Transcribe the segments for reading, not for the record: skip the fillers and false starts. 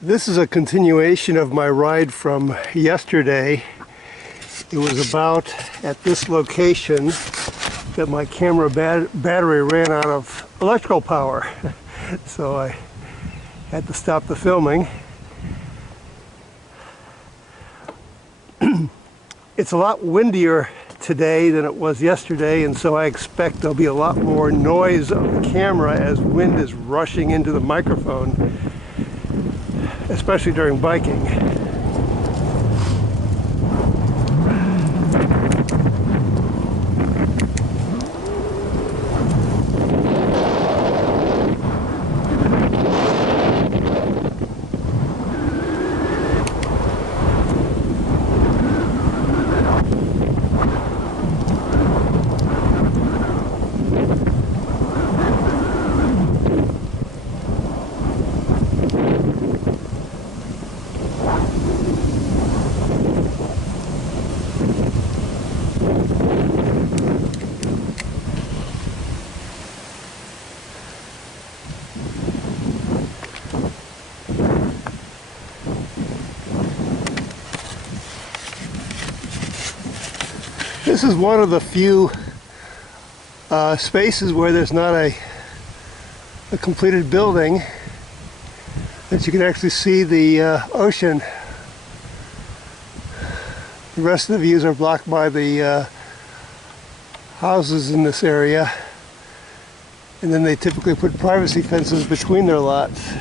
This is a continuation of my ride from yesterday. It was about at this location that my camera battery ran out of electrical power. So I had to stop the filming. It's a lot windier today than it was yesterday, and so I expect there'll be a lot more noise of the camera as wind is rushing into the microphone, especially during biking. This is one of the few spaces where there's not a completed building that you can actually see the ocean. The rest of the views are blocked by the houses in this area, and then they typically put privacy fences between their lots.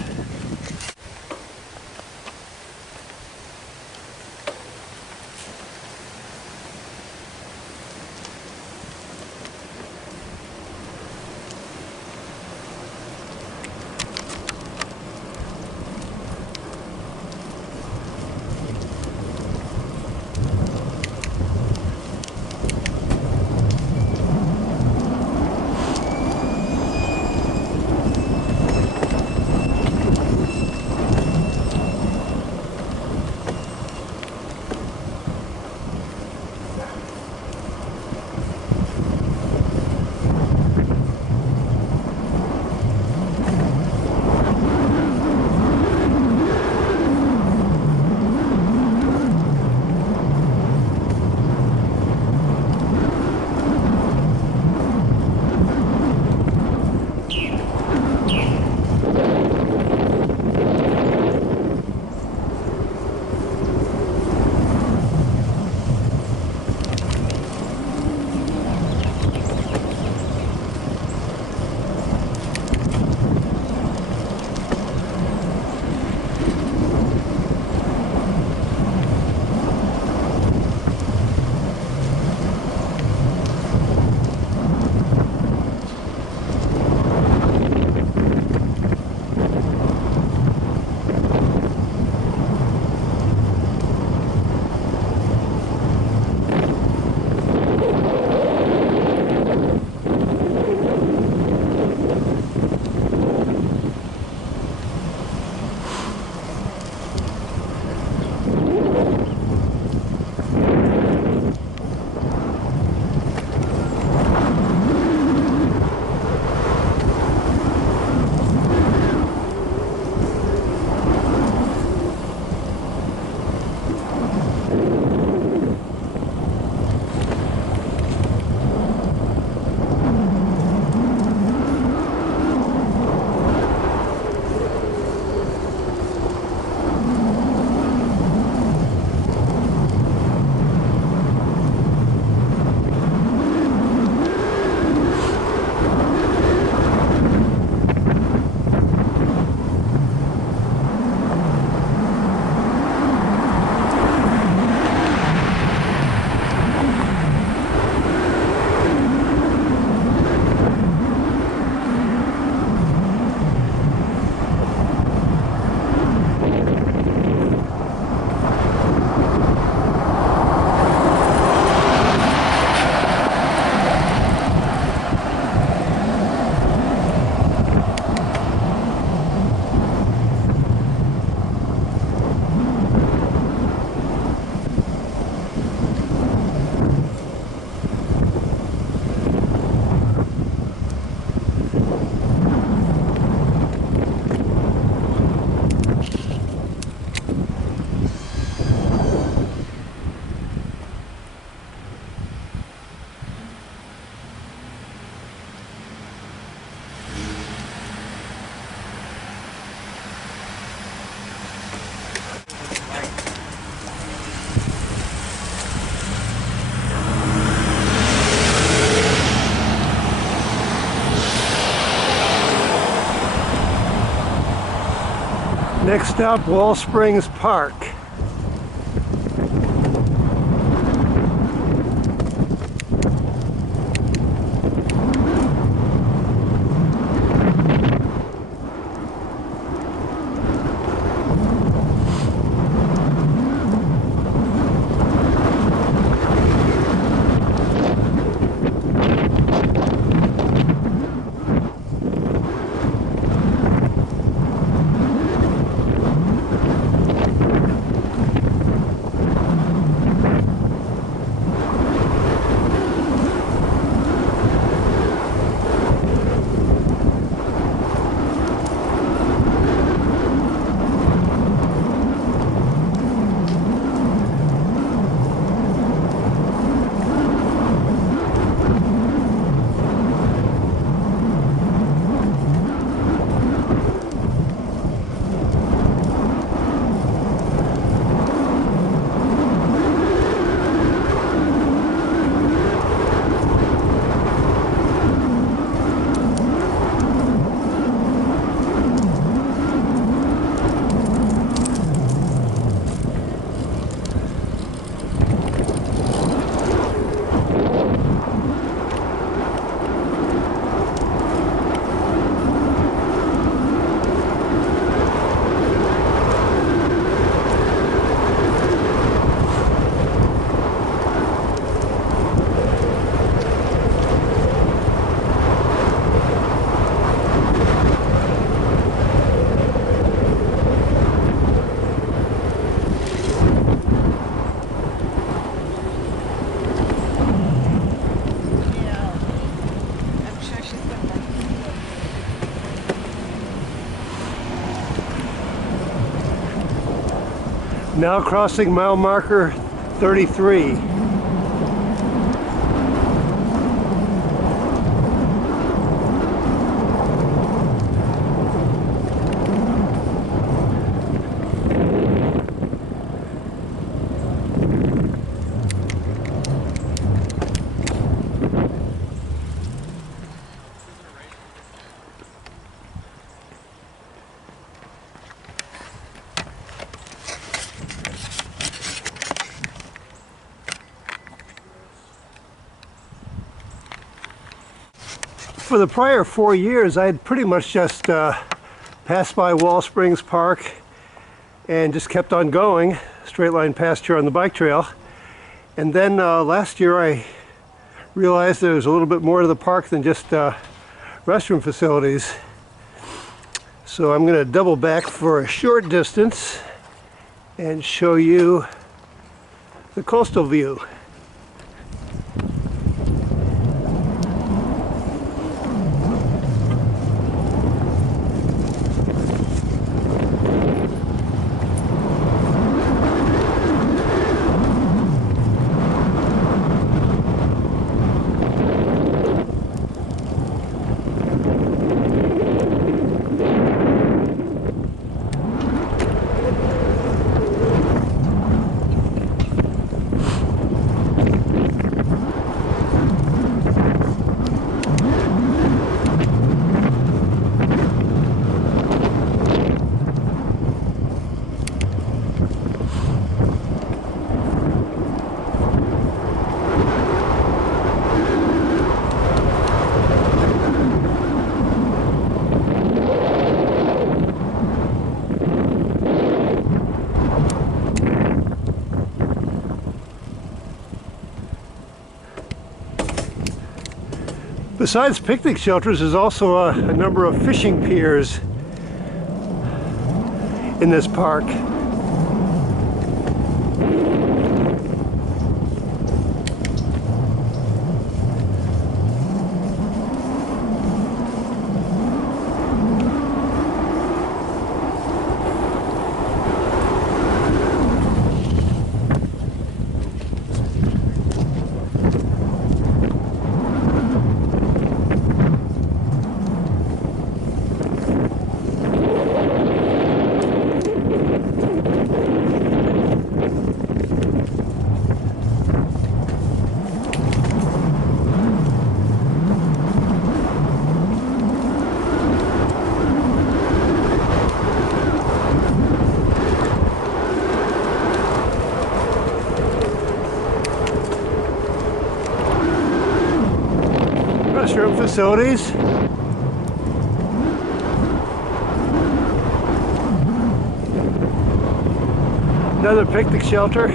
Next stop, Wall Springs Park. Now crossing mile marker 33. For the prior 4 years, I had pretty much just passed by Wall Springs Park and just kept on going, straight line past here on the bike trail. And then last year I realized there was a little bit more to the park than just restroom facilities. So I'm going to double back for a short distance and show you the coastal view. Besides picnic shelters, there's also a number of fishing piers in this park. restroom facilities. Another picnic shelter.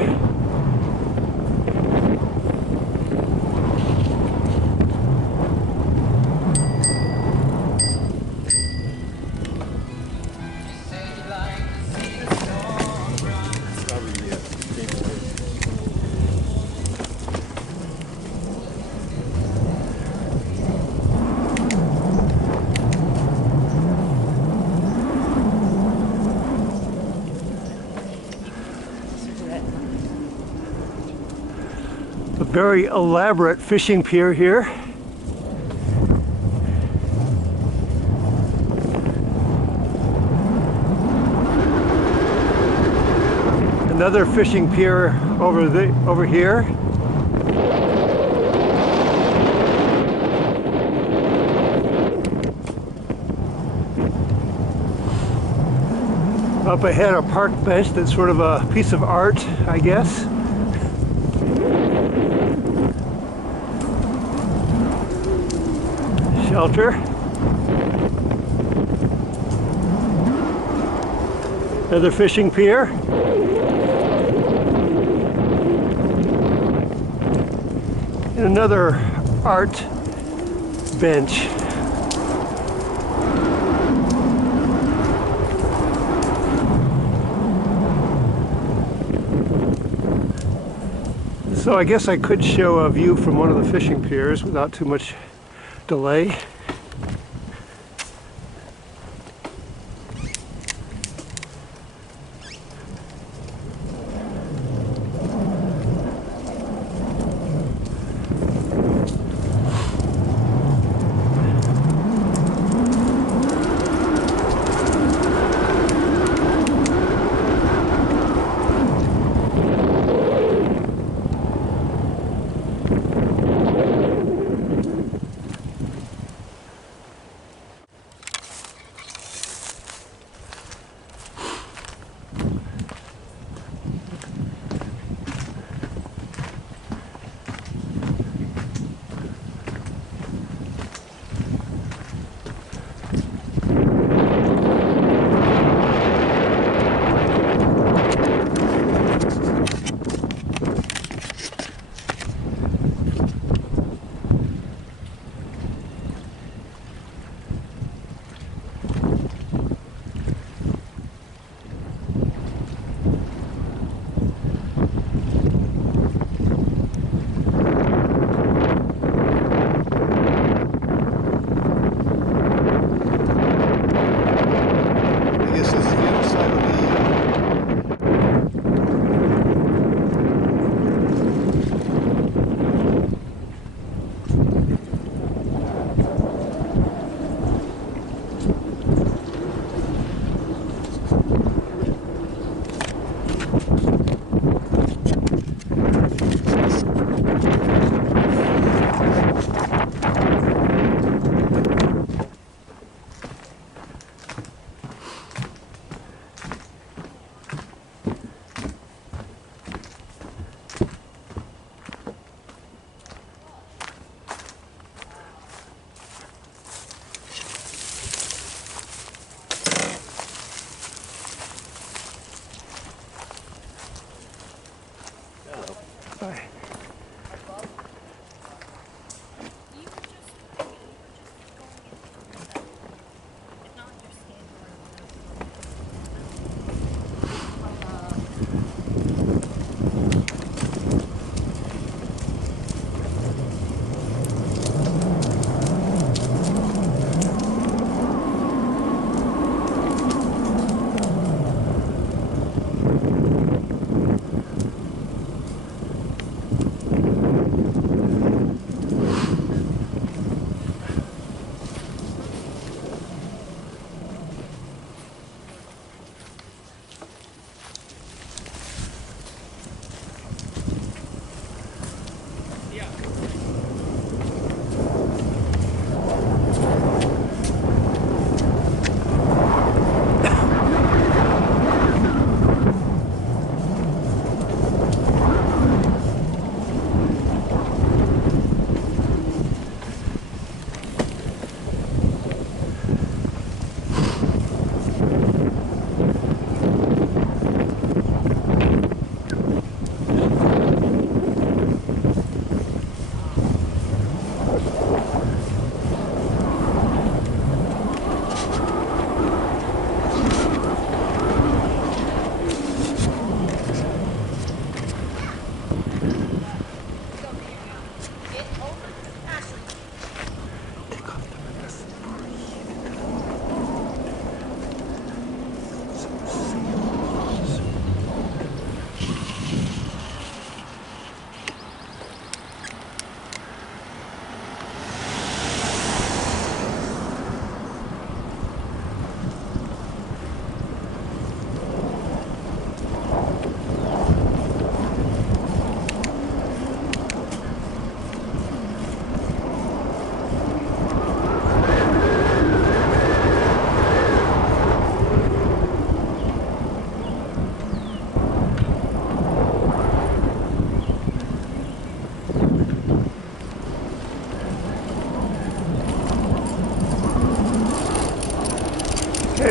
A very elaborate fishing pier here. Another fishing pier over here. Up ahead, a park bench that's sort of a piece of art, I guess. Shelter. Another fishing pier. And another art bench. So I guess I could show a view from one of the fishing piers without too much delay.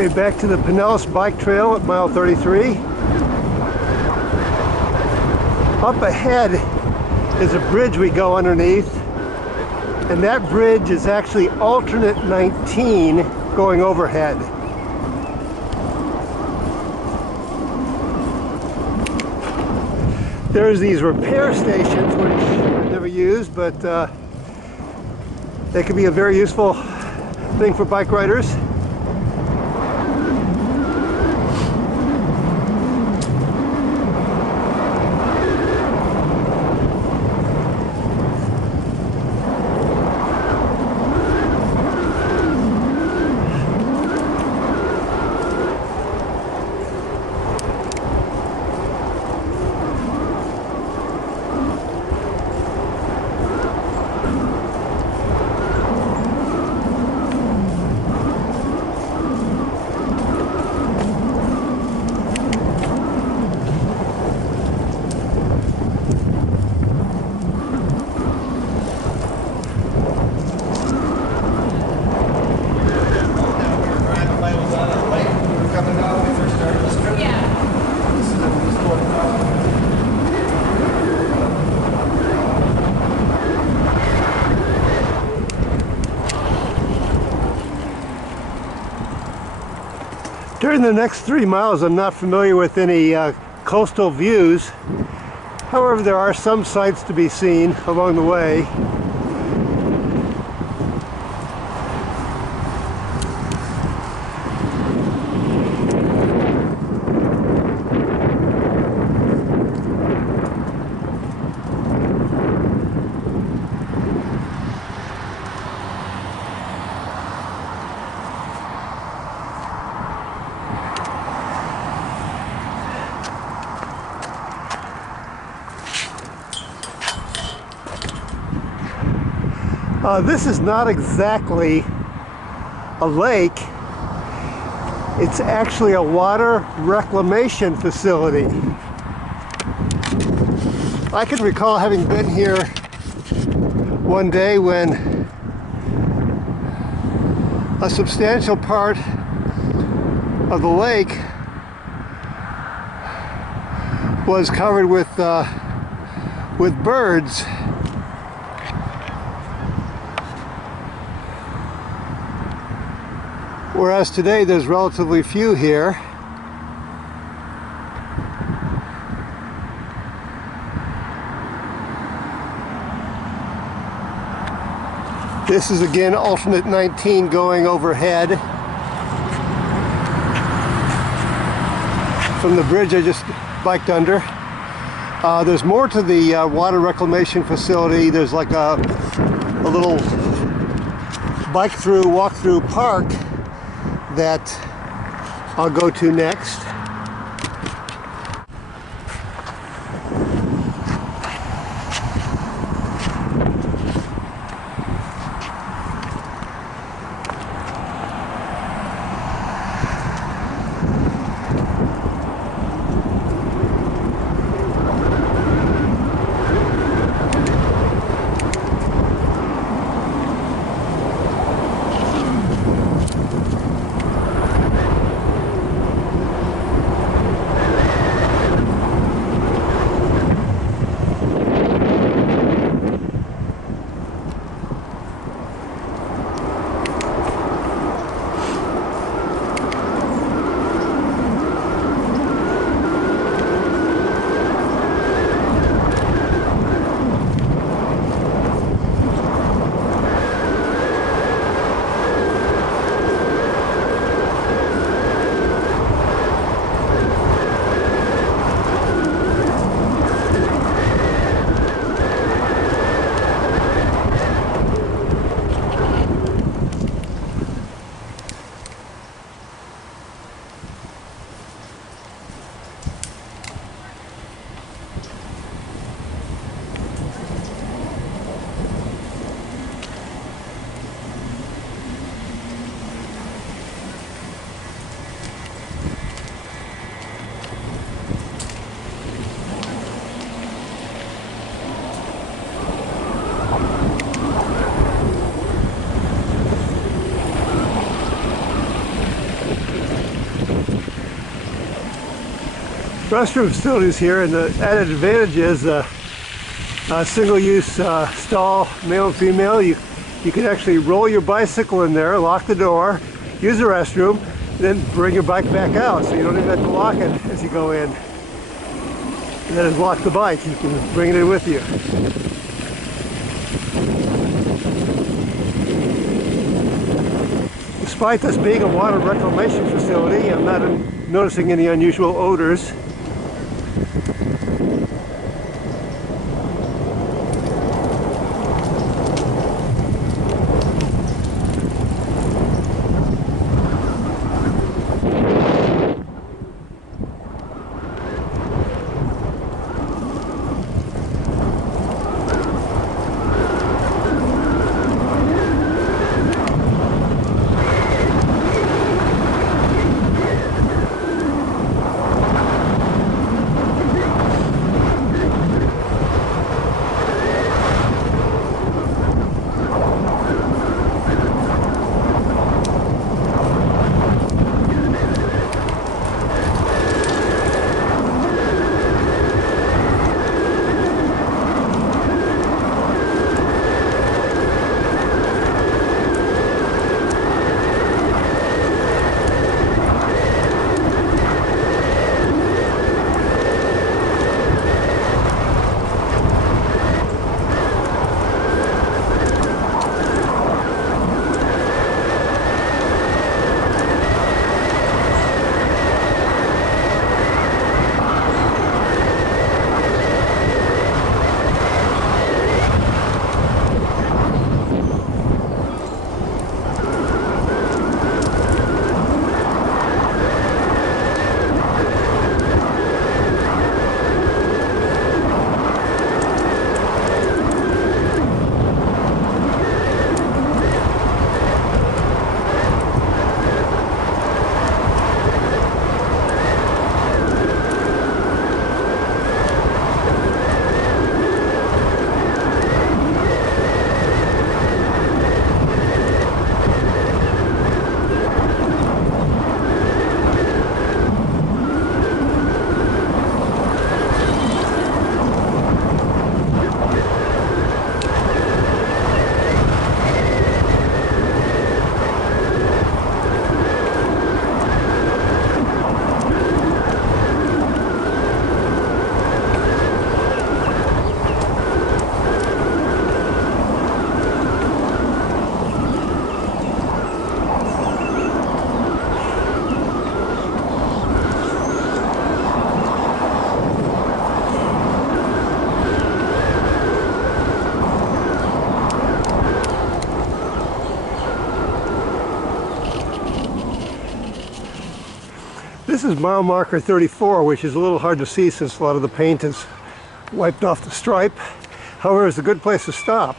Okay, back to the Pinellas Bike Trail at mile 33. Up ahead is a bridge we go underneath, and that bridge is actually alternate 19 going overhead. There's these repair stations, which I've never used, but they could be a very useful thing for bike riders. During the next 3 miles, I'm not familiar with any coastal views. However, there are some sights to be seen along the way. This is not exactly a lake. It's actually a water reclamation facility. I can recall having been here one day when a substantial part of the lake was covered with birds. Whereas today there's relatively few here. This is again alternate 19 going overhead from the bridge I just biked under. There's more to the water reclamation facility. There's like a little walk through park that I'll go to next. restroom facilities here, and the added advantage is a single-use stall, male and female. You can actually roll your bicycle in there, lock the door, use the restroom, then bring your bike back out, so you don't even have to lock it as you go in. And then lock the bike. You can bring it in with you. Despite this being a water reclamation facility, I'm not noticing any unusual odors. This is mile marker 34, which is a little hard to see since a lot of the paint is wiped off the stripe. However, it's a good place to stop.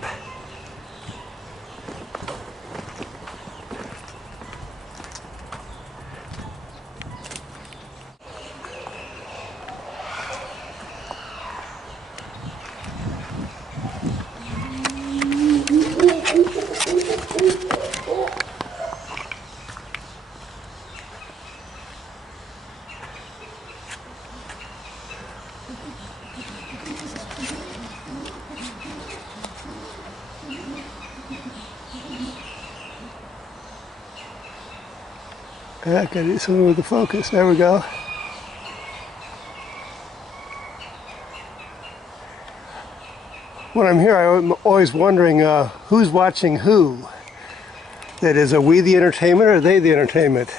I gotta do something with the focus. There we go. When I'm here, I'm always wondering who's watching who. That is, are we the entertainment or are they the entertainment?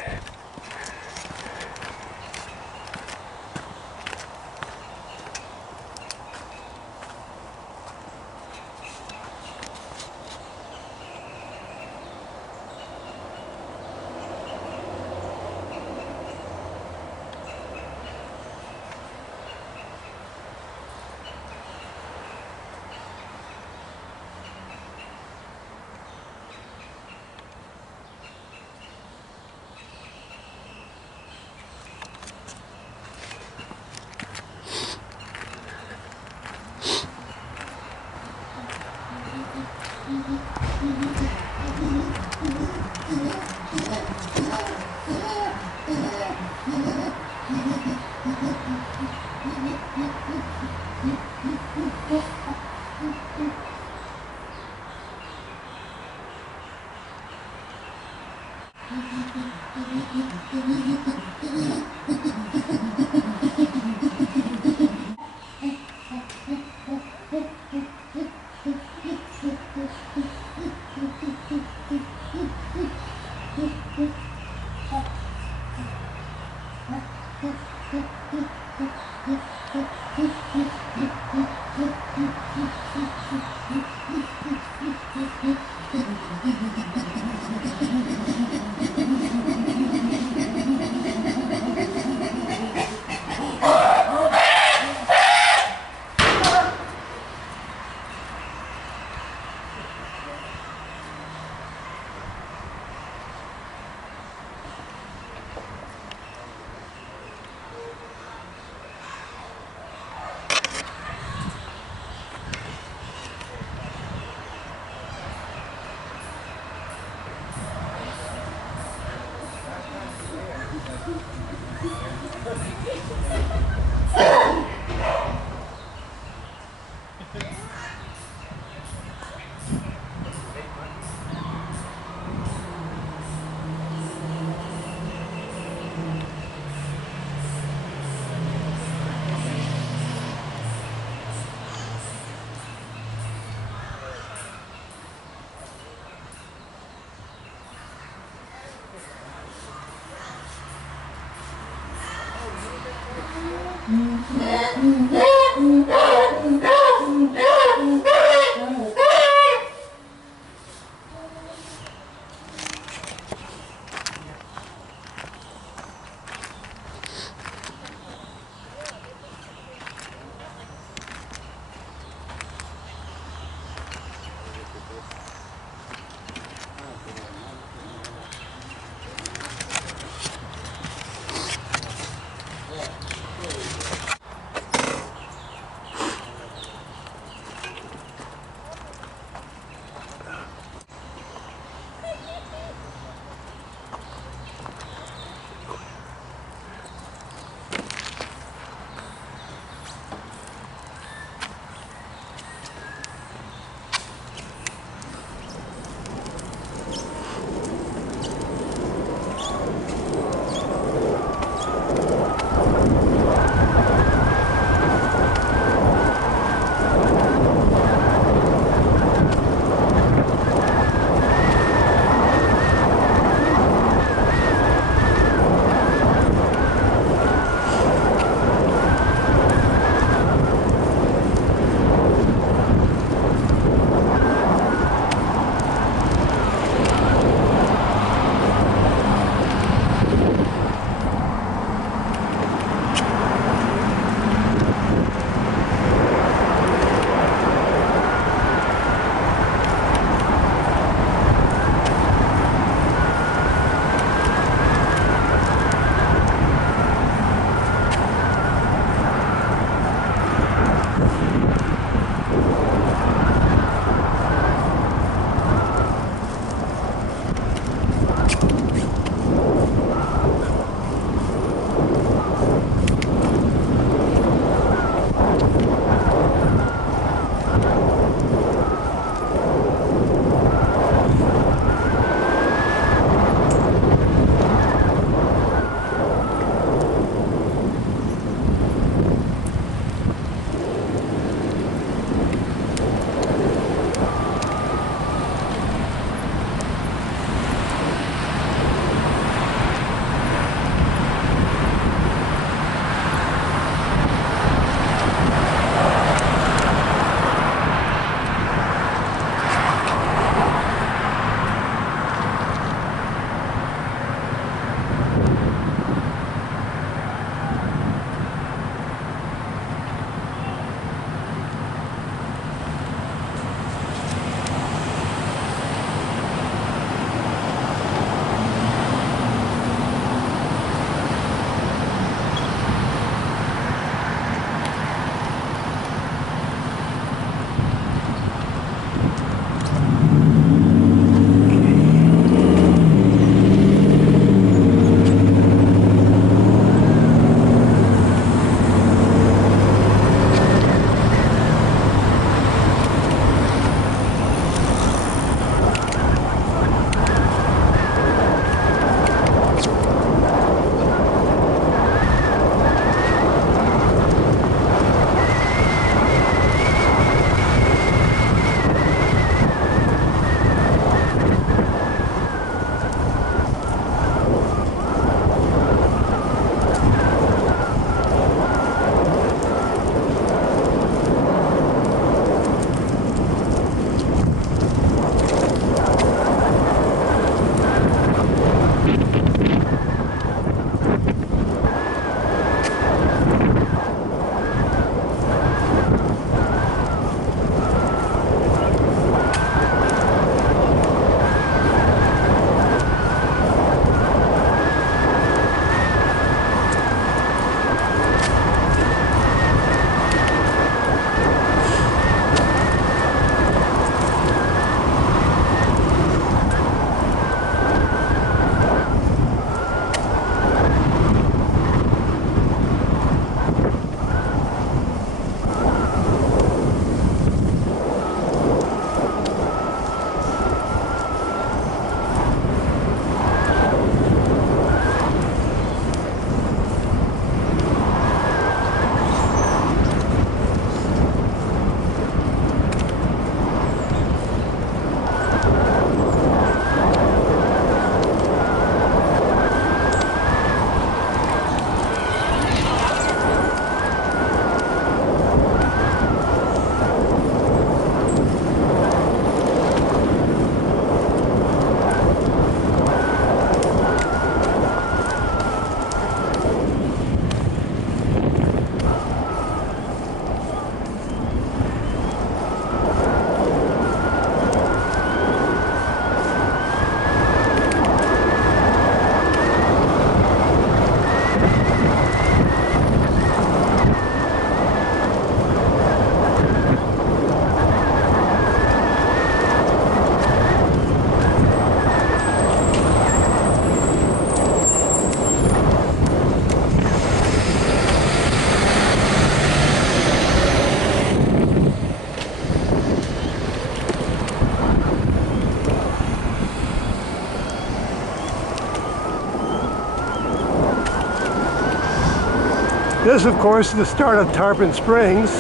This, of course, is the start of Tarpon Springs.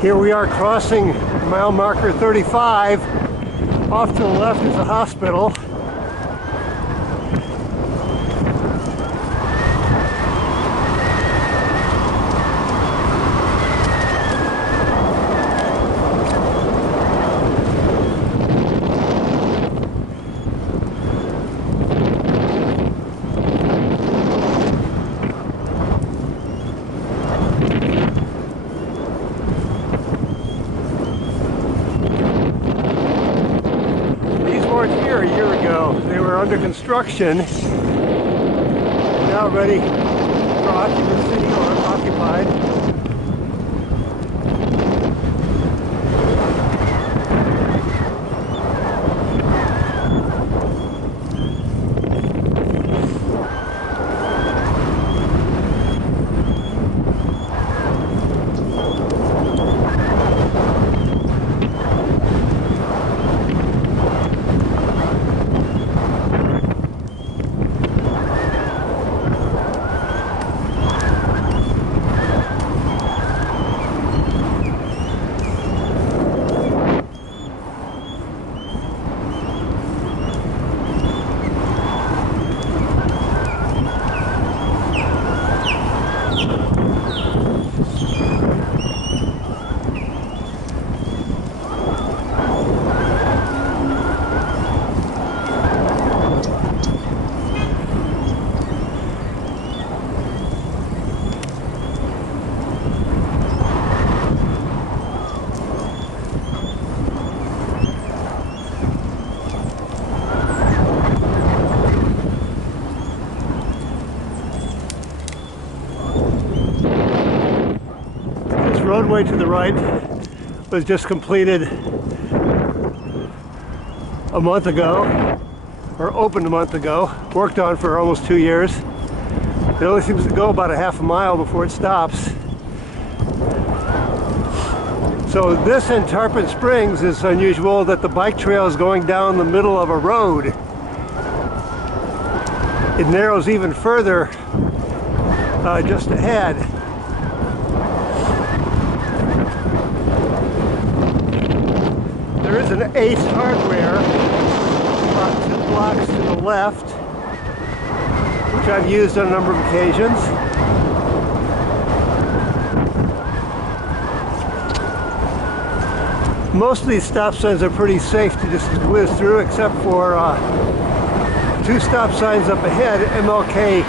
Here we are crossing mile marker 35. Off to the left is a hospital. Here a year ago. They were under construction, now ready for occupancy or occupied. Roadway to the right was just completed a month ago, or opened a month ago, worked on for almost 2 years. It only seems to go about a half a mile before it stops. So this in Tarpon Springs is unusual, that the bike trail is going down the middle of a road. It narrows even further just ahead. There is an Ace Hardware about 2 blocks to the left, which I've used on a number of occasions. Most of these stop signs are pretty safe to just whiz through, except for 2 stop signs up ahead. MLK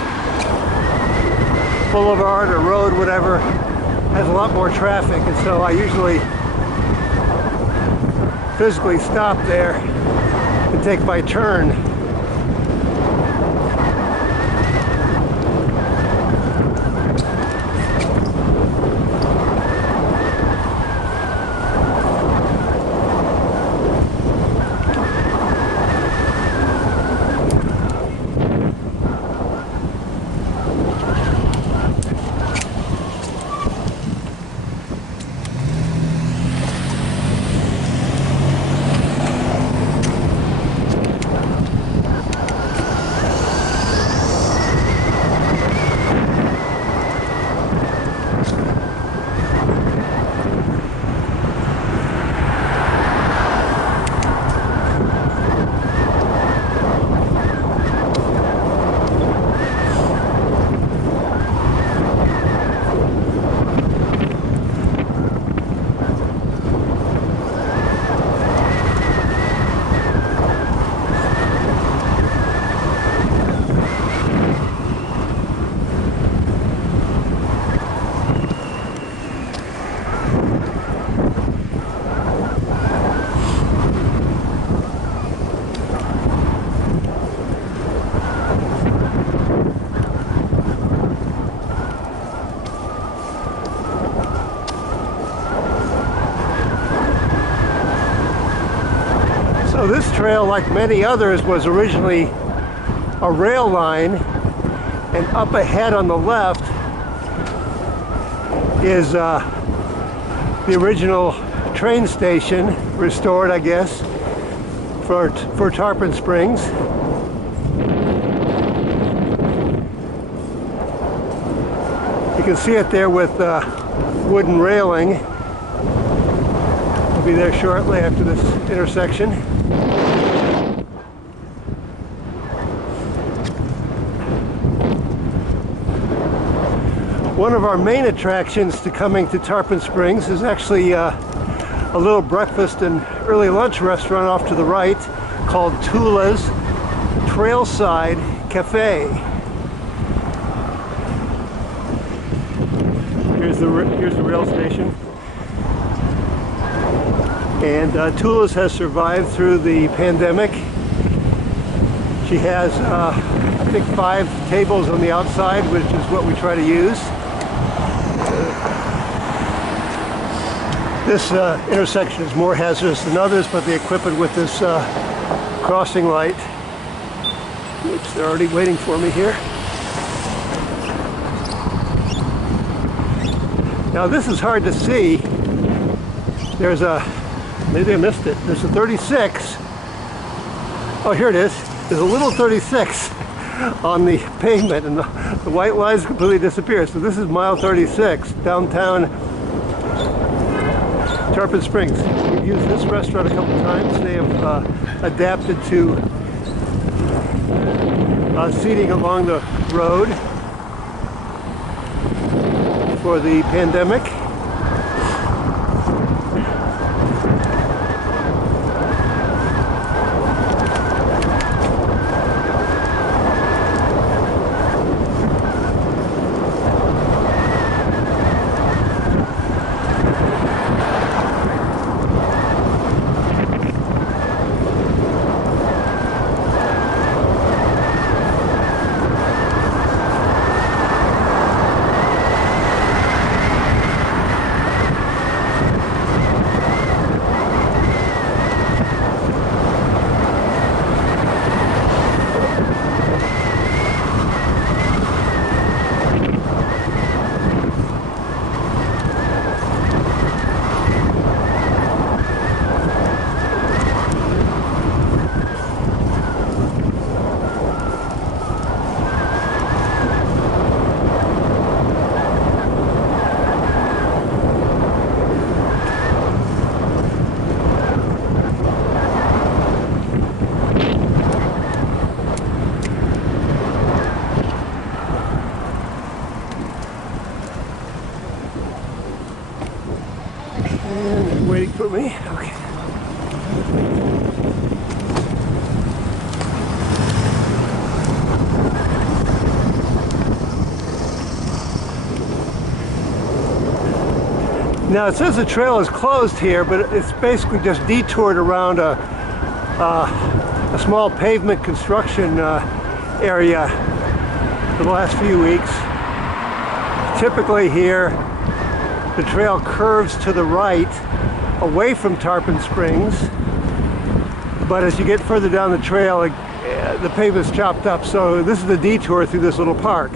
Boulevard or Road, whatever, has a lot more traffic, and so I usually physically stop there and take my turn. trail, like many others, was originally a rail line, and up ahead on the left is the original train station, restored, I guess, for Tarpon Springs. You can see it there with wooden railing. We'll be there shortly after this intersection. One of our main attractions to coming to Tarpon Springs is actually a little breakfast and early lunch restaurant off to the right called Tula's Trailside Cafe. Here's the rail station. And Tula's has survived through the pandemic. She has, I think, 5 tables on the outside, which is what we try to use. This intersection is more hazardous than others, but they equip it with this crossing light, which they're already waiting for me here. Now this is hard to see. There's a, maybe I missed it, there's a 36. Oh, here it is. There's a little 36 on the pavement, and the white lines completely disappear. So this is mile 36, downtown Tarpon Springs. We've used this restaurant a couple times. They have adapted to seating along the road for the pandemic. Waiting for me. Okay. Now it says the trail is closed here, but it's basically just detoured around a small pavement construction area for the last few weeks. Typically here, the trail curves to the right away from Tarpon Springs, but as you get further down the trail, the pavement's chopped up, so this is the detour through this little park.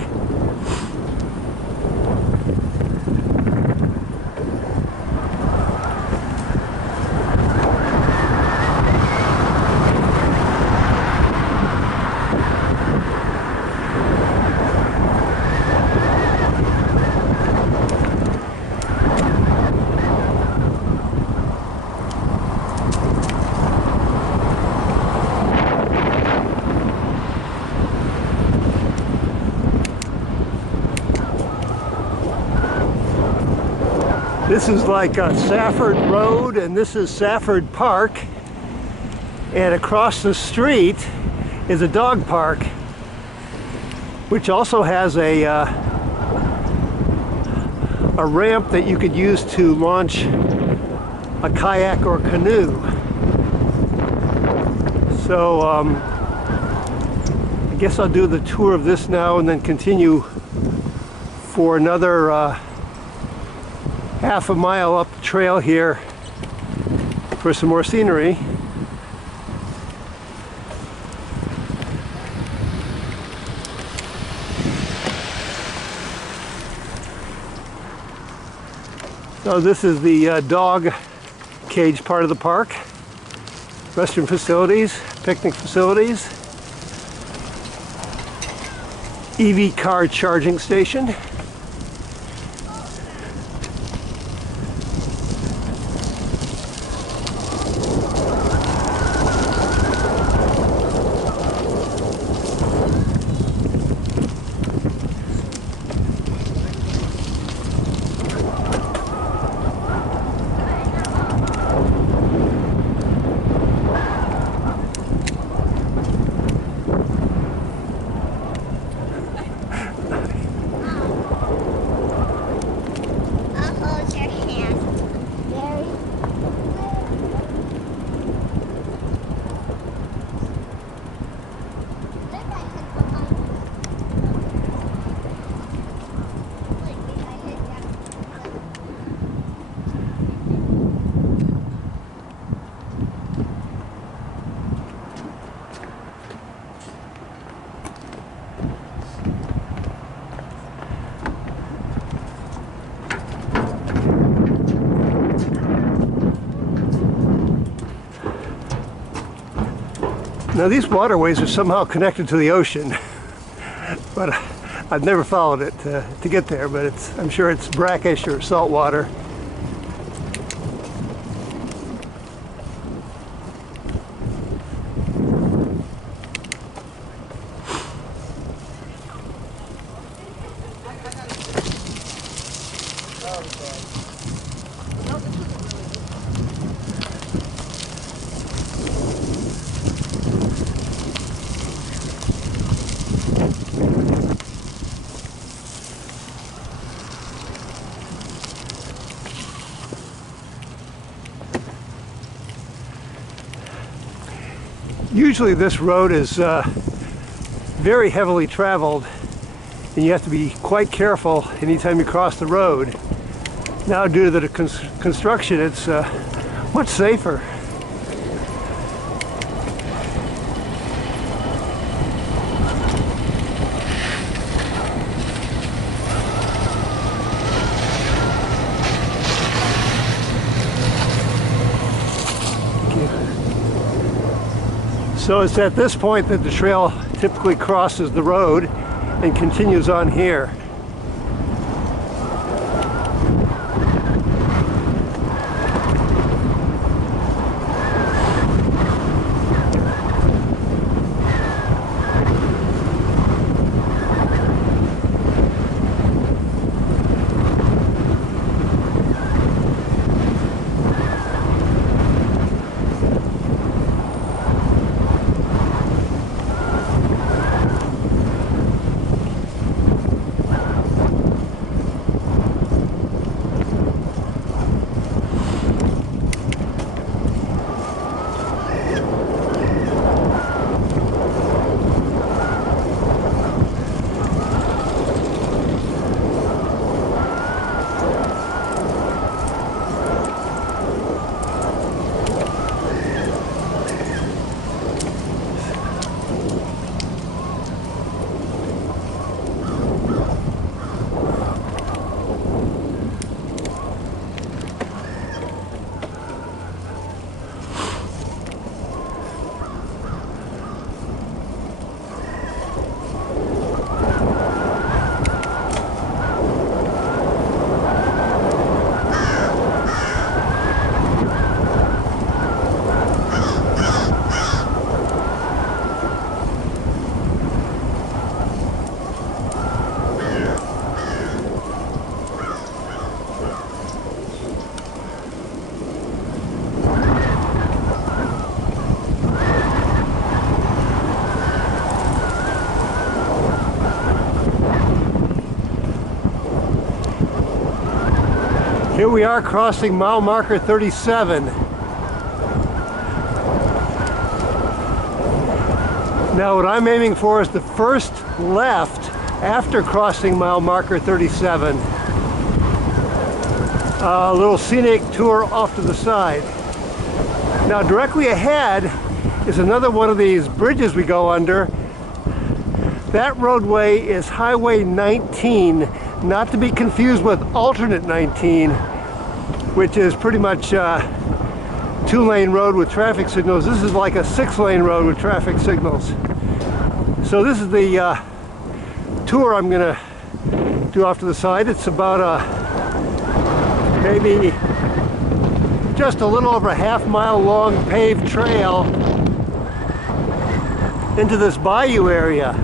This is like Safford Road, and this is Safford Park, and across the street is a dog park, which also has a ramp that you could use to launch a kayak or canoe. So I guess I'll do the tour of this now and then continue for another half a mile up the trail here for some more scenery. So this is the dog cage part of the park. Restroom facilities, picnic facilities, EV car charging station. Now these waterways are somehow connected to the ocean, but I've never followed it to get there, but I'm sure it's brackish or salt water. Usually this road is very heavily traveled, and you have to be quite careful anytime you cross the road. Now due to the construction, it's much safer. So it's at this point that the trail typically crosses the road and continues on here. Here we are crossing mile marker 37. Now what I'm aiming for is the first left after crossing mile marker 37. A little scenic tour off to the side. Now directly ahead is another one of these bridges we go under. That roadway is Highway 19, not to be confused with alternate 19. which is pretty much 2-lane road with traffic signals. This is like a 6-lane road with traffic signals. So this is the tour I'm gonna do off to the side. It's about maybe just a little over a half-mile long paved trail into this bayou area.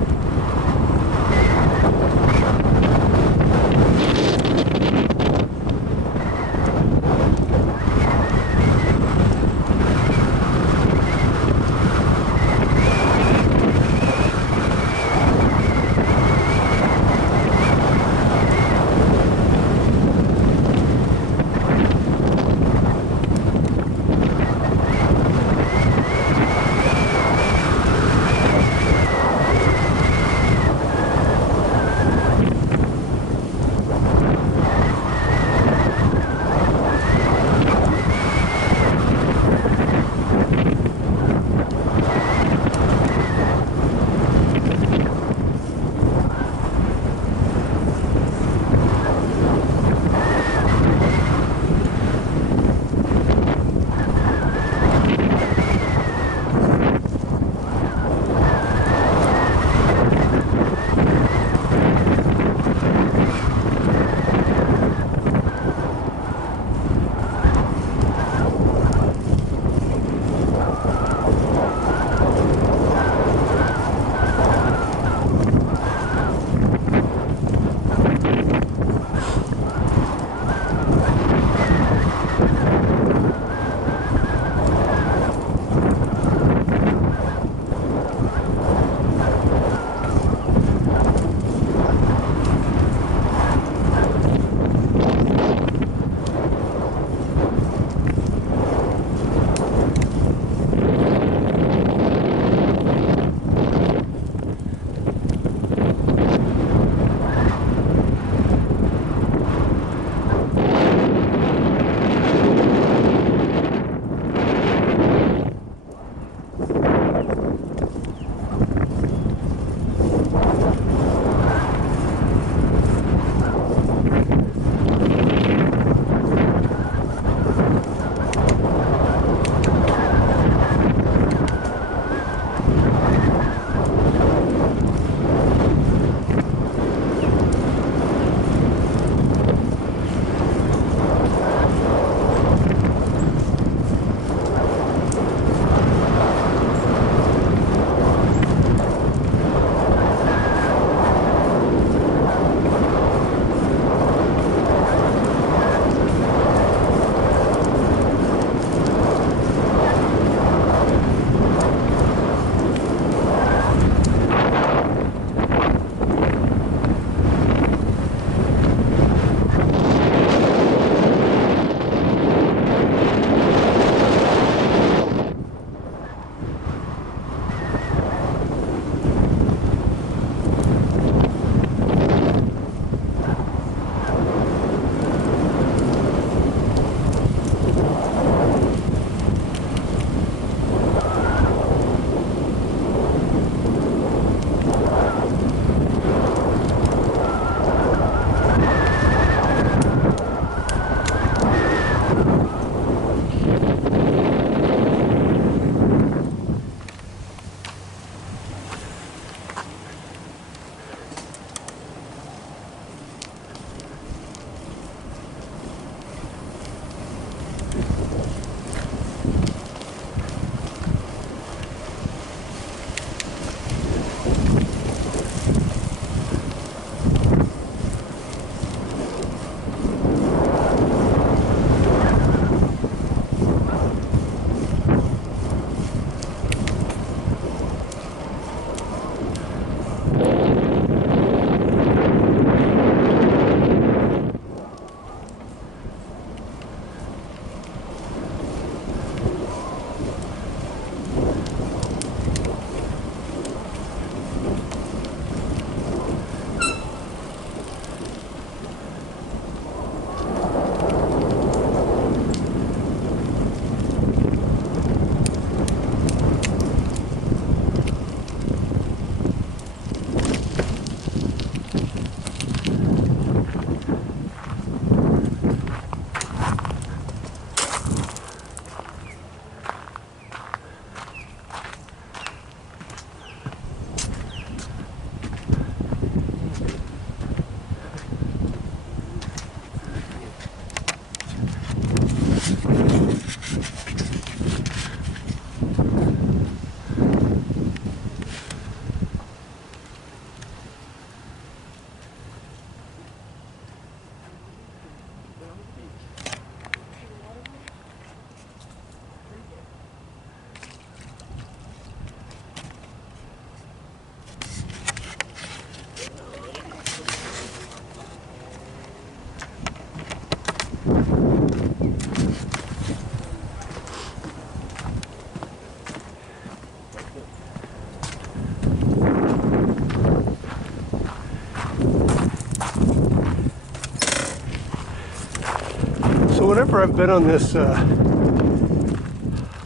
whenever I've been on this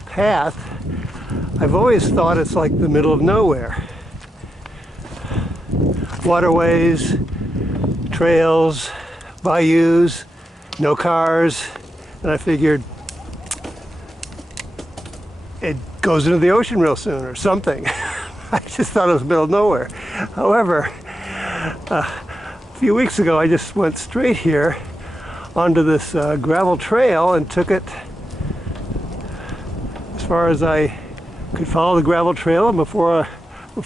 path, I've always thought it's like the middle of nowhere. Waterways, trails, bayous, no cars, and I figured it goes into the ocean real soon or something. I just thought it was the middle of nowhere. However, a few weeks ago I just went straight here onto this gravel trail and took it as far as I could follow the gravel trail, and before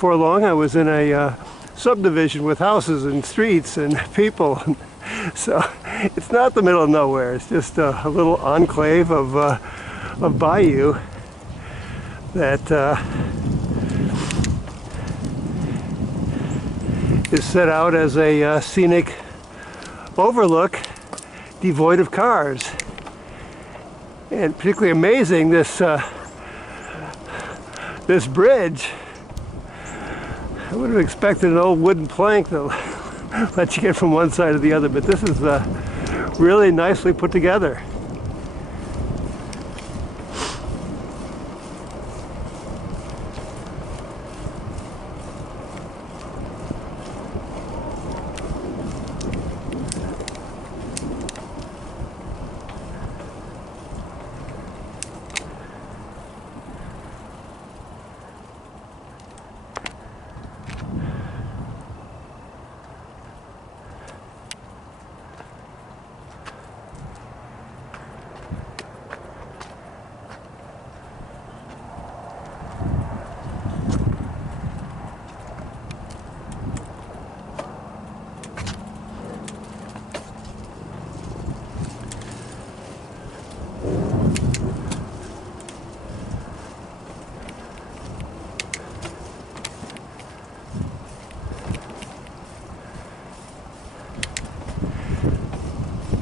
long I was in a subdivision with houses and streets and people. So it's not the middle of nowhere, it's just a little enclave of bayou that is set out as a scenic overlook devoid of cars. And particularly amazing, this bridge, I would have expected an old wooden plank to let you get from one side to the other, but this is really nicely put together.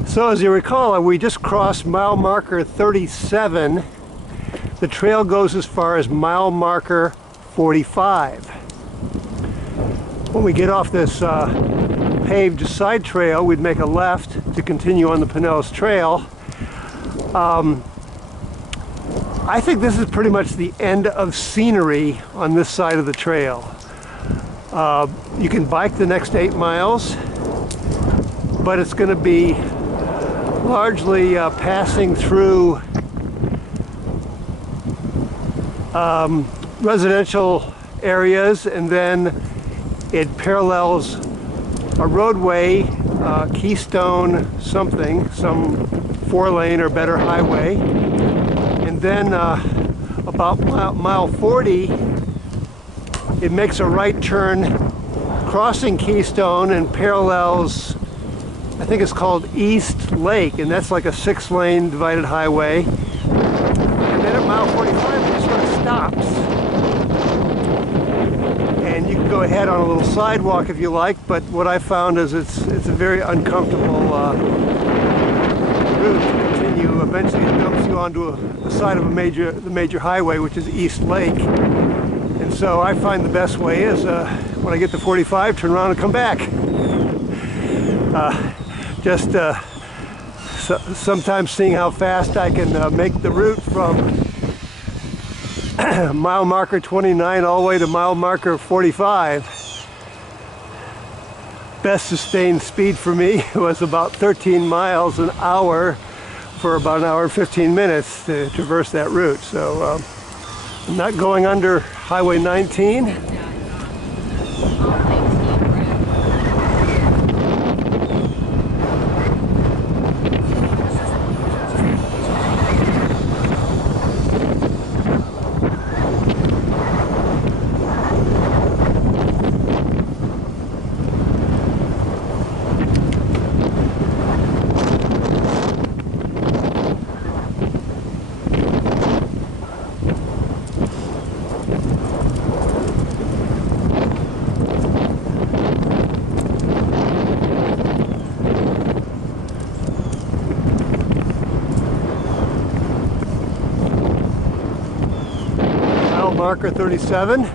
So as you recall, we just crossed mile marker 37. The trail goes as far as mile marker 45. When we get off this paved side trail, we'd make a left to continue on the Pinellas Trail. I think this is pretty much the end of scenery on this side of the trail. You can bike the next 8 miles, but it's going to be largely passing through residential areas, and then it parallels a roadway, Keystone something, some 4-lane or better highway, and then about mile 40 it makes a right turn crossing Keystone and parallels, I think it's called East Lake, and that's like a 6-lane divided highway. And then at mile 45 it just sort of stops. And you can go ahead on a little sidewalk if you like, but what I found is it's a very uncomfortable route to continue. Eventually it dumps you onto the side of the major highway, which is East Lake. And so I find the best way is when I get to 45, turn around and come back. Sometimes seeing how fast I can make the route from mile marker 29 all the way to mile marker 45. Best sustained speed for me was about 13 miles an hour for about an hour and 15 minutes to traverse that route. So I'm not going under Highway 19. Marker 37.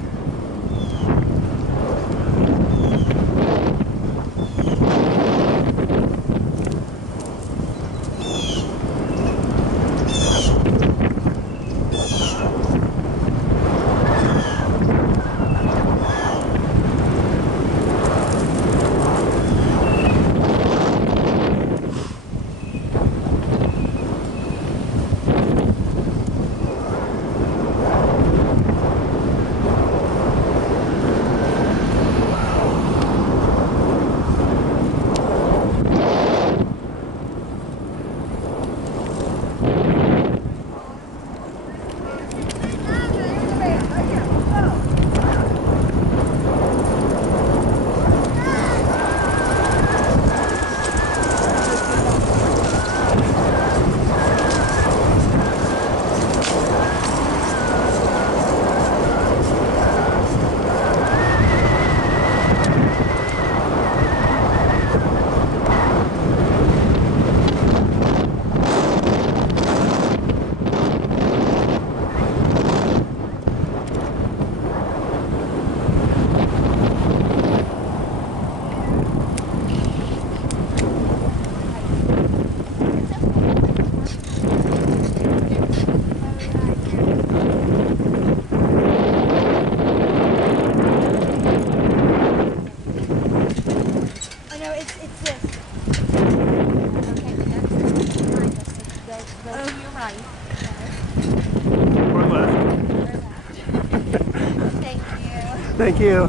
Thank you.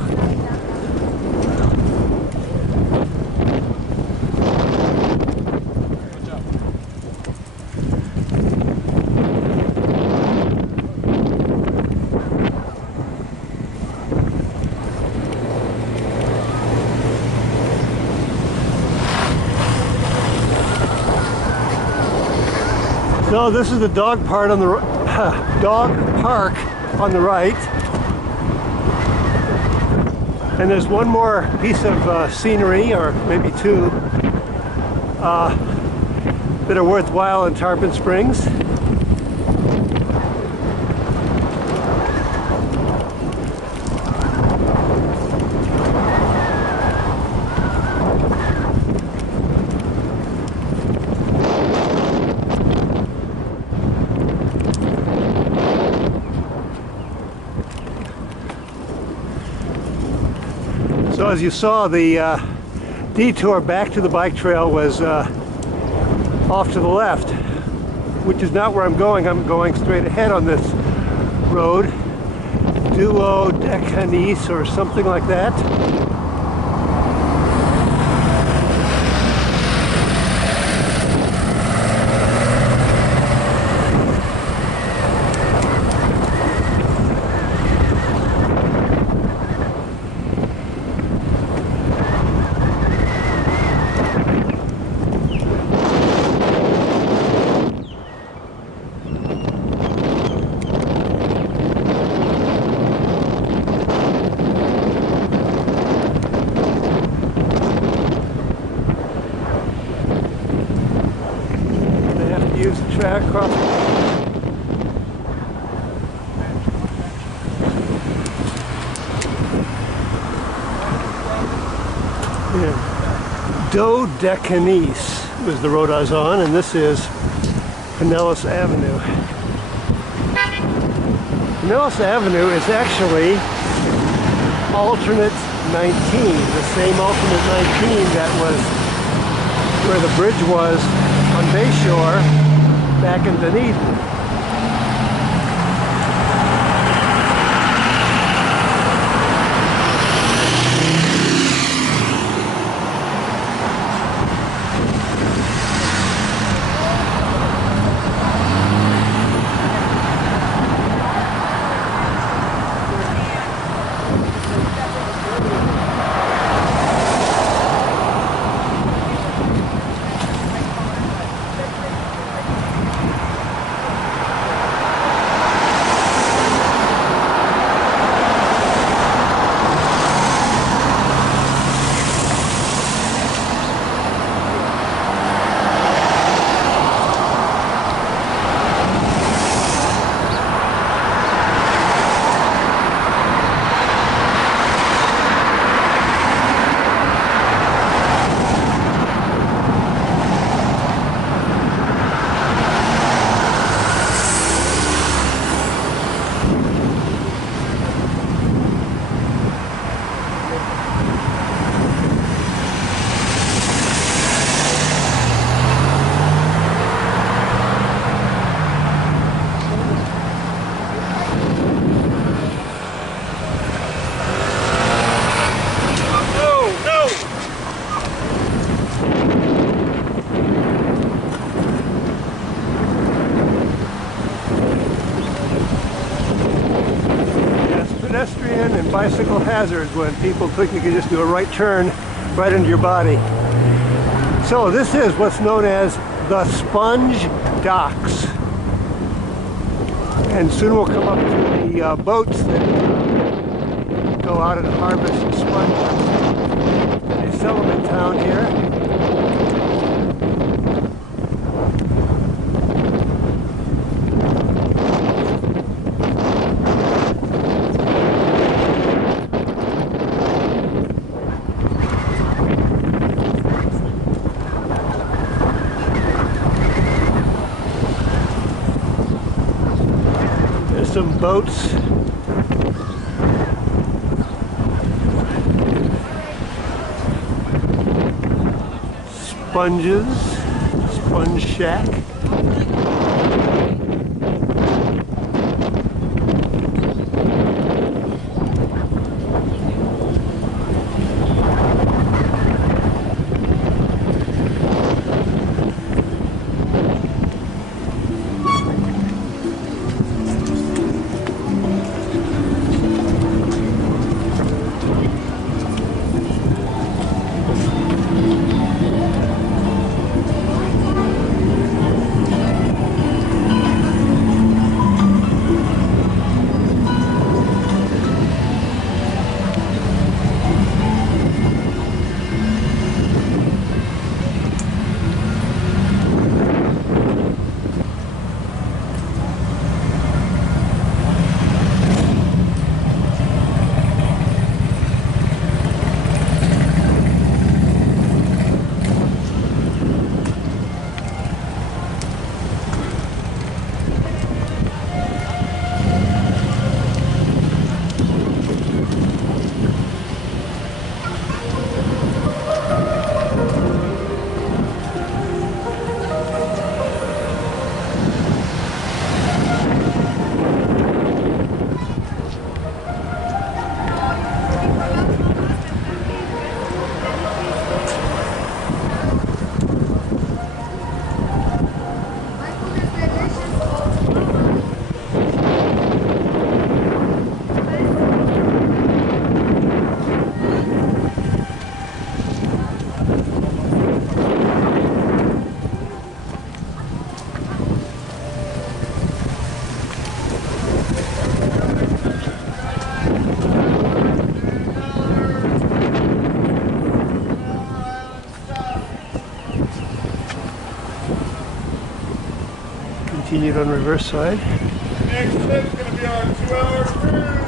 So this is the dog park on the right, and there's one more piece of scenery, or maybe two, that are worthwhile in Tarpon Springs. So as you saw, the detour back to the bike trail was off to the left, which is not where I'm going. I'm going straight ahead on this road, Duodecanice or something like that. Track across. Yeah. Duodecanice was the road I was on, and this is Pinellas Avenue. Pinellas Avenue is actually alternate 19, the same alternate 19 that was where the bridge was on Bayshore back in Dunedin. Pedestrian and bicycle hazards when people think you can just do a right turn right into your body. So this is what's known as the Sponge Docks. And soon we'll come up to the boats that go out and harvest sponges. They sell them in town here. Some boats. Sponges. Sponge shack. continued on Riverside. Next trip's going to be our 2-hour cruise.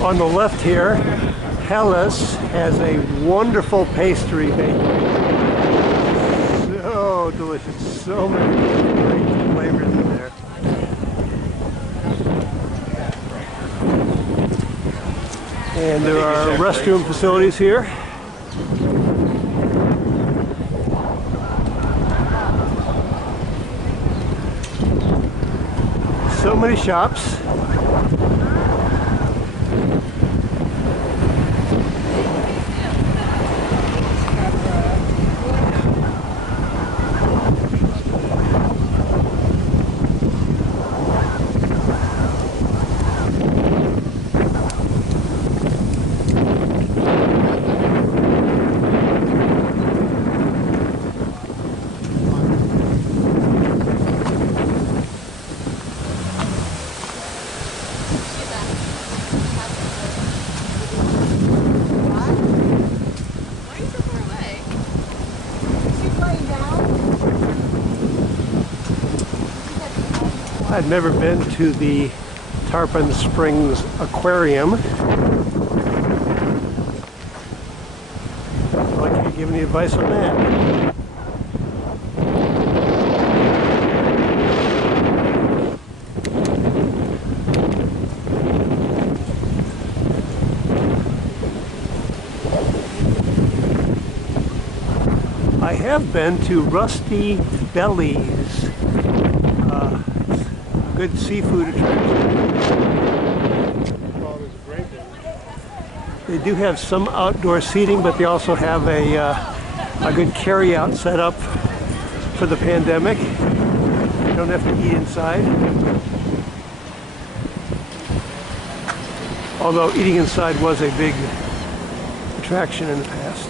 On the left here, Hellas has a wonderful pastry bakery. So delicious. So many great flavors in there. And there are restroom facilities here. So many shops. I'd never been to the Tarpon Springs aquarium. So I can't give any advice on that. I have been to Rusty Belly's. Good seafood attraction. They do have some outdoor seating, but they also have a good carry-out setup for the pandemic. You don't have to eat inside. Although eating inside was a big attraction in the past.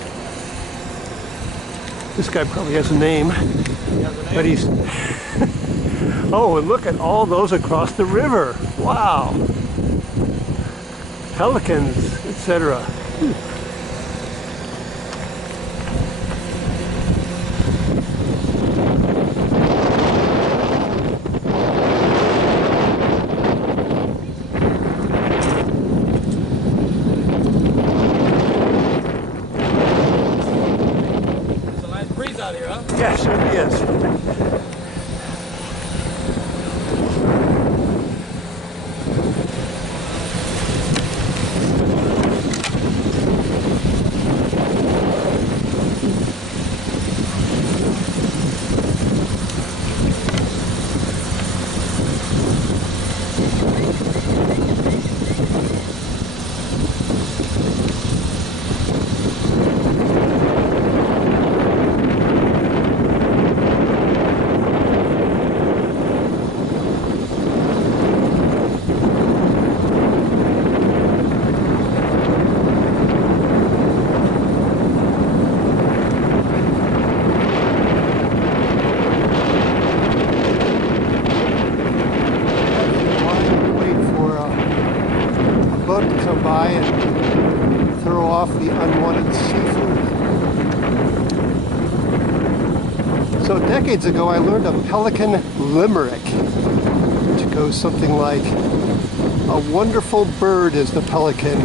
This guy probably has a name, but he's... Oh, and look at all those across the river. Wow. Pelicans, etc. It's a nice breeze out here, huh? Yes, it is. By and throw off the unwanted seafood. So decades ago I learned a pelican limerick, which goes something like, "A wonderful bird is the pelican.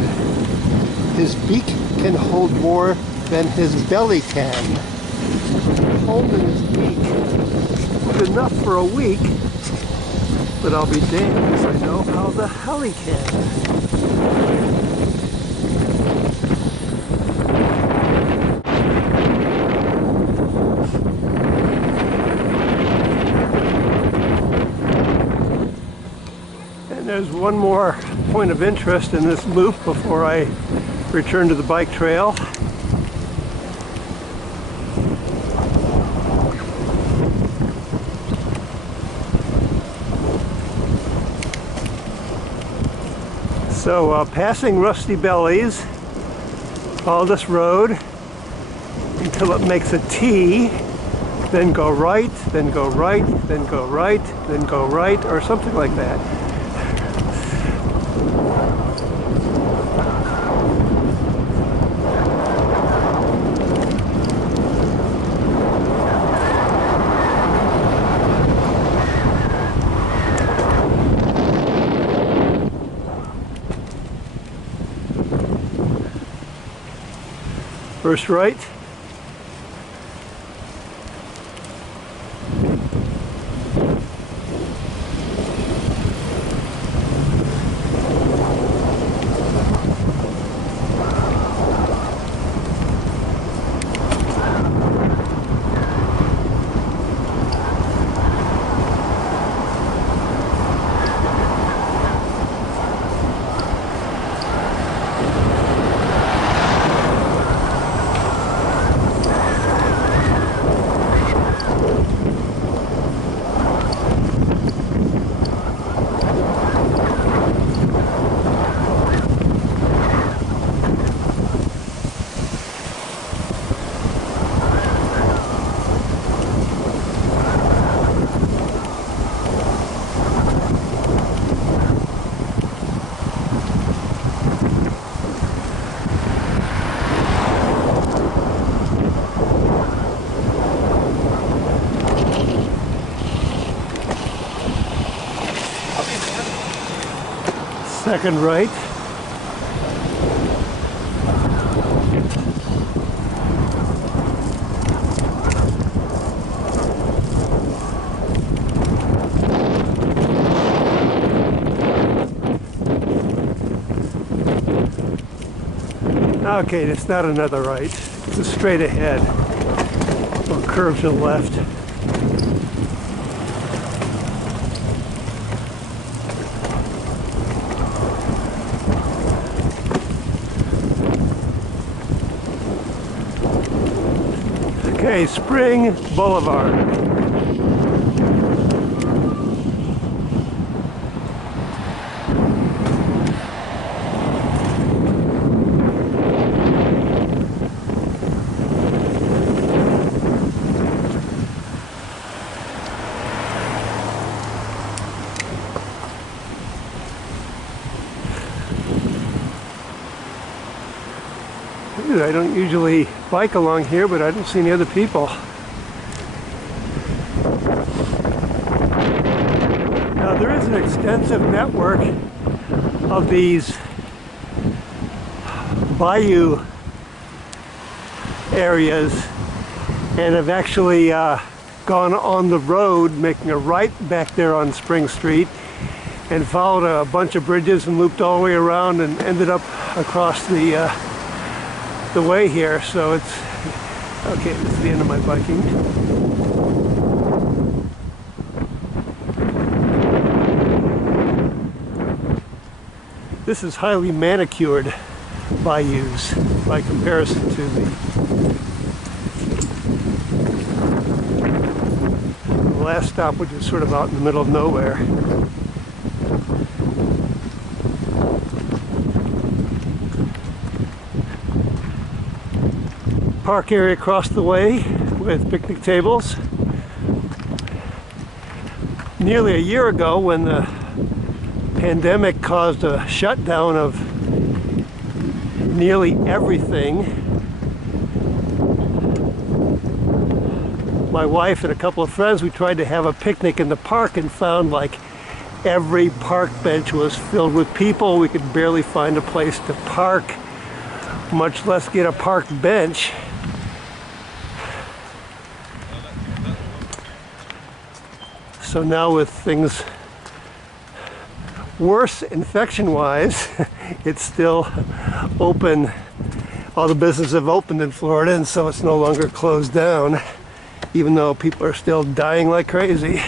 His beak can hold more than his belly can. Hold in his beak, good enough for a week, but I'll be damned if I know how the hell he can." There's one more point of interest in this loop before I return to the bike trail. So passing Rusty Bellies, follow this road until it makes a T, then go right, then go right, then go right, then go right, or something like that. First right. Second right. Okay, it's not another right. It's a straight ahead or curve to the left. Okay, Spring Boulevard. I don't usually bike along here, but I don't see any other people. Now there is an extensive network of these bayou areas, and I've actually gone on the road making a right back there on Spring Street and followed a bunch of bridges and looped all the way around and ended up across the way here. So it's okay. This is the end of my biking. This is highly manicured bayous by comparison to the last stop, which is sort of out in the middle of nowhere. Park area across the way with picnic tables. Nearly a year ago, when the pandemic caused a shutdown of nearly everything, my wife and a couple of friends, we tried to have a picnic in the park and found like every park bench was filled with people. We could barely find a place to park, much less get a park bench. So now with things worse infection-wise, it's still open. All the businesses have opened in Florida, and so it's no longer closed down, even though people are still dying like crazy.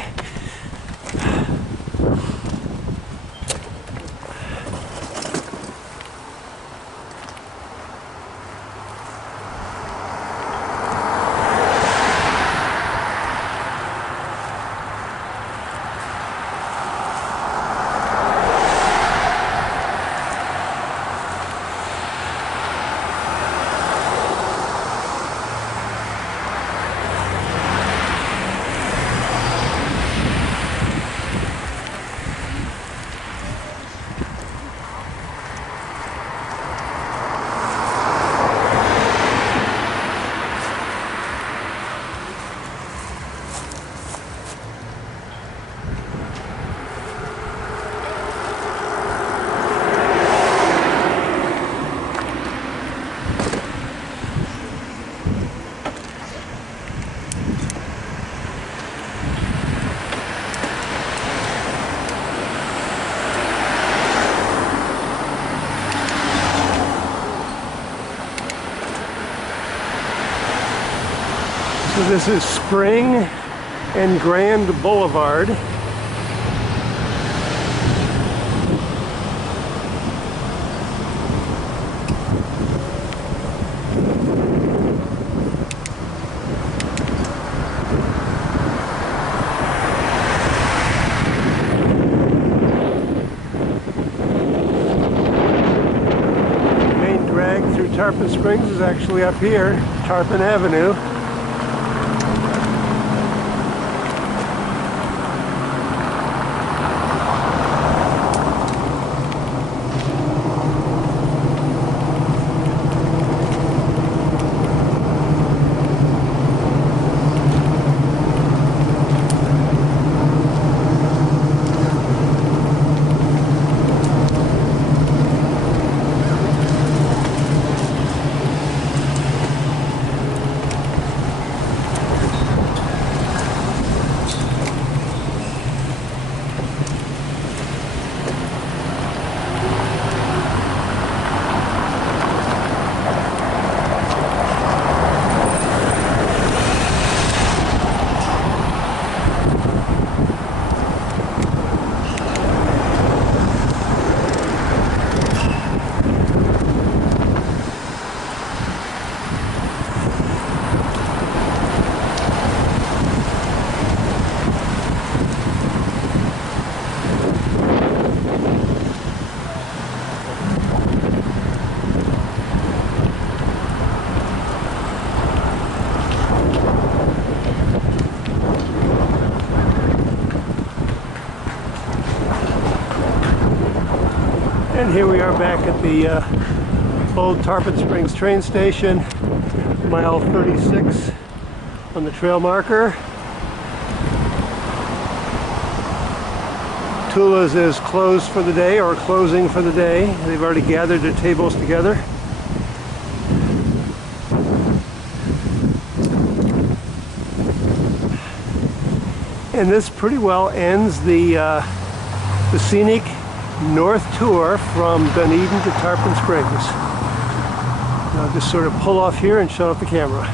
This is Spring and Grand Boulevard. Main drag through Tarpon Springs is actually up here, Tarpon Avenue. And here we are back at the old Tarpon Springs train station, mile 36 on the trail marker. Tula's is closed for the day, or closing for the day. They've already gathered their tables together. And this pretty well ends the scenic North Tour from Dunedin to Tarpon Springs. I'll just sort of pull off here and shut off the camera.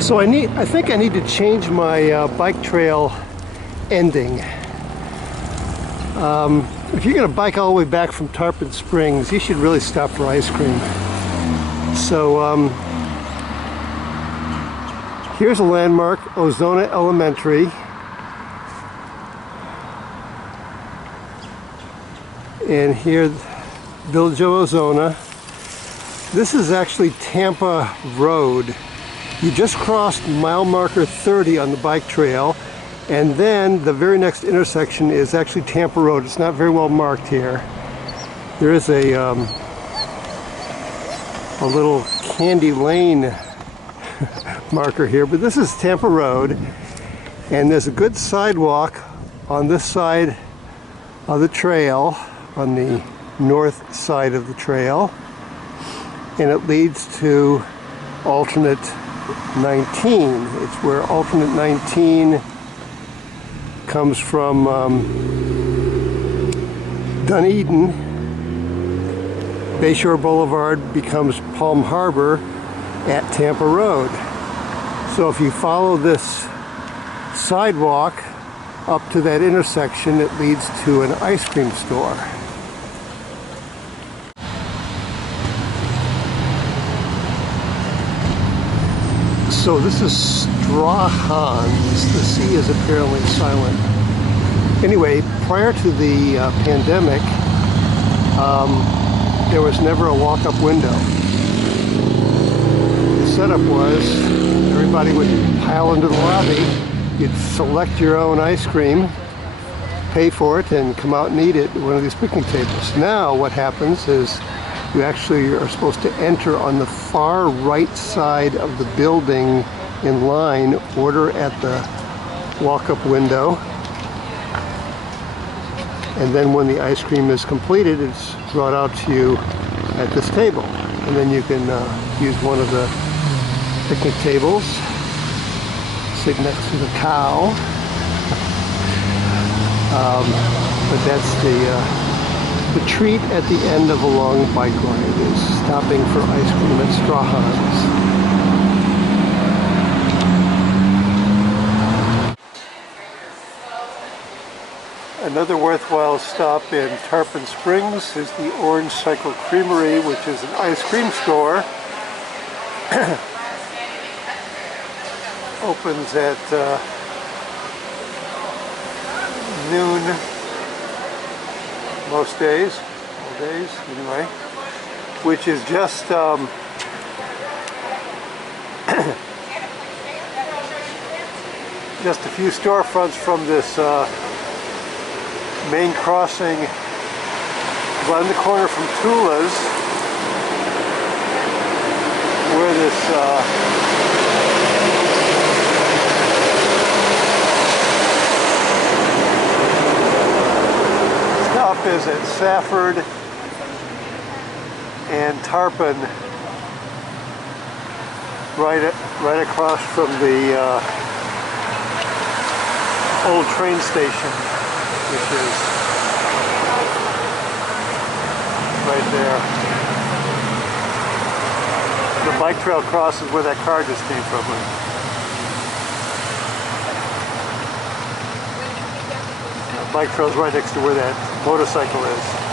So I think I need to change my bike trail ending. If you're going to bike all the way back from Tarpon Springs, you should really stop for ice cream. So here's a landmark, Ozona Elementary. And here, Village of Ozona. This is actually Tampa Road. You just crossed mile marker 30 on the bike trail. And then the very next intersection is actually Tampa Road. It's not very well marked here. There is a little Candy Lane marker here, but this is Tampa Road. And there's a good sidewalk on this side of the trail, on the north side of the trail. And it leads to alternate 19. It's where alternate 19 comes from Dunedin. Bayshore Boulevard becomes Palm Harbor at Tampa Road. So if you follow this sidewalk up to that intersection, it leads to an ice cream store. So this is Strahans. The C is apparently silent. Anyway, prior to the pandemic, there was never a walk-up window. The setup was everybody would pile into the lobby. You'd select your own ice cream, pay for it, and come out and eat it at one of these picnic tables. Now what happens is you actually are supposed to enter on the far right side of the building in line, order at the walk-up window, and then when the ice cream is completed, it's brought out to you at this table. And then you can use one of the picnic tables, sit next to the cow, But that's the treat at the end of a long bike ride is stopping for ice cream at Straw Hans. Another worthwhile stop in Tarpon Springs is the Orange Cycle Creamery, which is an ice cream store. Opens at noon most days, all days anyway, which is just just a few storefronts from this main crossing around the corner from Tula's, where this stop is at Safford and Tarpon, right across from the old train station, which is right there. The bike trail crosses where that car just came from. The bike trail's right next to where that motorcycle is.